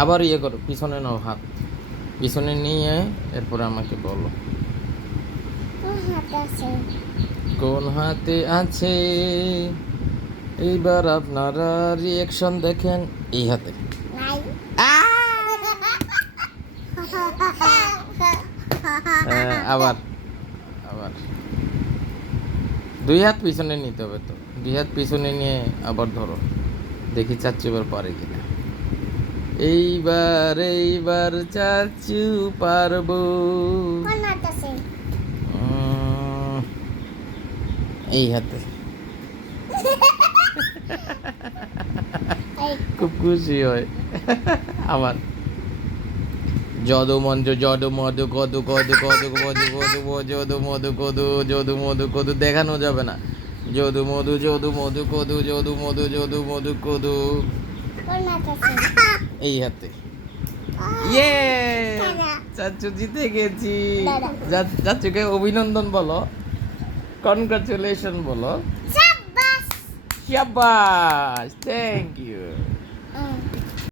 আবার ইয়ে করো, পিছনে নাও হাত, পিছনে নিয়ে এরপরে আমাকে বলো কোন হাতে আছে। এইবার আপনারা রিয়েকশন দেখেন। এই হাতে। আবার আবার দুই হাত পিছনে নিতে হবে তো, দুই হাত পিছনে নিয়ে আবার ধরো, দেখি চাচ্চু এবার পারে কিনা। এইবার চাচ্চু পারবো। এই হাতে। খুব খুশি হয় আমার। যদু মঞ্জু যদু মধু কদু কদু কদু মধু কদু যদু মধু কদু যদু মধু কদু দেখানো যাবে না। যদু মধু কদু যদু মধু কদু। এই হাতে। ইয়ে, চাচু জিতে গেছি। চাচুকে অভিনন্দন বলো, কনগ্রাচুলেশন বলো। শাবাশ, থ্যাংক ইউ।